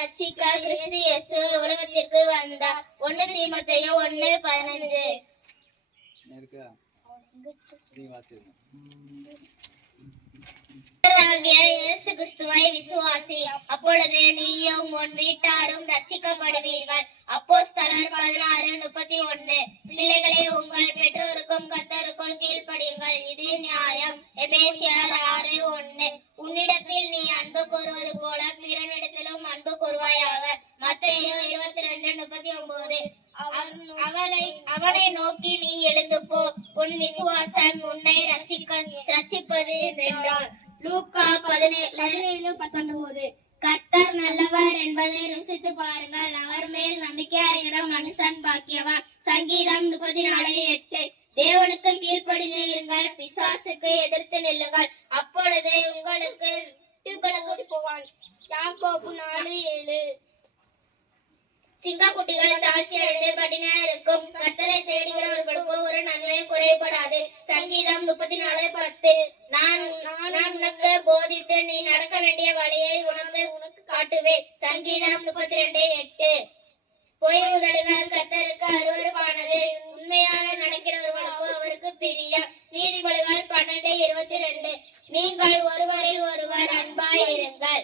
ரட்சிக்க கிறிஸ்து இயேசு உலகத்திற்கு வந்தார். 1 தீமோத்தேயு 1:15. இயேசு கிறிஸ்துவை விசுவாசி, அப்பொழுது நீயும் உன் வீட்டாரும் ரட்சிக்கப்படுவீர்கள். அப்போஸ்தலர் 16:31. பிள்ளைகளே, உங்கள் பெற்றோருக்கும் கர்த்தருக்கும் கீழ்ப்படியுங்கள், இது நியாயம். எபேசியர் 6:1. உன்னிடத்தில் நீ அன்பு கூறுவது போல பிறனிடத்திலும் அன்பு கூறுவாயாக. மத்தேயு 22:39. அவனை நோக்கி நீ எழுந்து போ, உன் விசுவாசம் உன்னை ரட்சிப்பது என்றார். லூக்கா 17:19. கர்த்தர் நல்லவர் என்பதை ருசித்து பாருங்கள், அவர் மேல் நம்பிக்கை இருக்கிற மனுஷன் பாக்கியவான். சங்கீதம் 34:8. தேவனுக்கு கீழ்ப்படிந்து இருங்கள், பிசாசுக்கு எதிர்த்து நில்லுங்கள், அப்பொழுது உங்களுக்கு போவான். யாக்கோபு 4:7. சிங்கக்குட்டிகள் தாழ்ச்சி அடைந்து பட்டினியா இருக்கும், கர்த்தரை தேடுகிறவர்களுக்கு ஒரு நன்மையும் குறைபடாது. சங்கீதம் 34:10. நான் உனக்கு போதித்து நீ நடக்க வேண்டிய வழியை உனக்கு காட்டுவேன். சங்கீதம் 32:8. பொய் உதடுகள் கர்த்தருக்கு அருவருப்பானது, உண்மையாக நடக்கிறவர்களுக்கு அவருக்கு பிரியம். நீதிமொழிகள் 12:22. நீங்கள் ஒருவரில் ஒருவர் அன்பாய் இருங்கள்,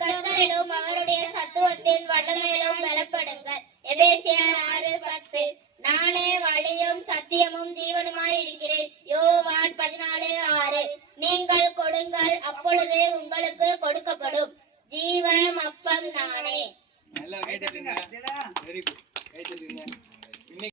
கர்த்தரிலும் அவருடைய சத்துவத்தின் வல்லமையிலும் பலப்படுங்கள். எபேசியர் 6:10. நானே வழியும் சத்தியமும் ஜீவனுமாய் இருக்கிறேன். யோவான் 14:6. நீங்கள் கொடுங்கள், அப்பொழுது உங்களுக்கு கொடுக்கப்படும். ஜீவன் அப்பம் நானே.